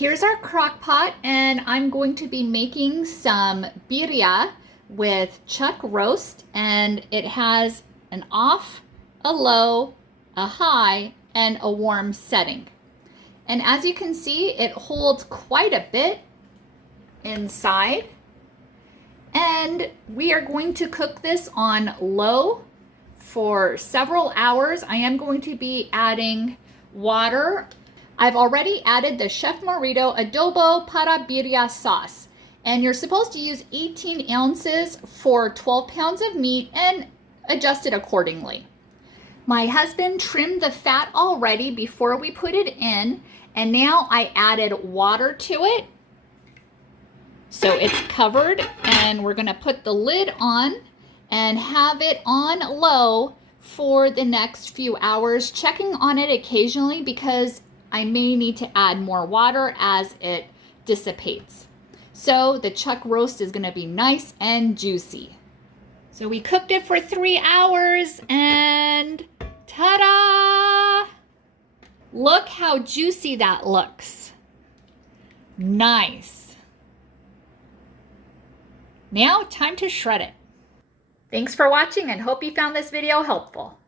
Here's our crock pot, and I'm going to be making some birria with chuck roast, and it has an off, a low, a high, and a warm setting. And as you can see, it holds quite a bit inside. And we are going to cook this on low for several hours. I am going to be adding water. I've already added the Chef Merito Adobo Birria sauce. And you're supposed to use 18 ounces for 12 pounds of meat and adjust it accordingly. My husband trimmed the fat already before we put it in, and now I added water to it. So it's covered, and we're gonna put the lid on and have it on low for the next few hours, checking on it occasionally because I may need to add more water as it dissipates. So the chuck roast is gonna be nice and juicy. So we cooked it for 3 hours and ta-da! Look how juicy that looks. Nice. Now time to shred it. Thanks for watching and hope you found this video helpful.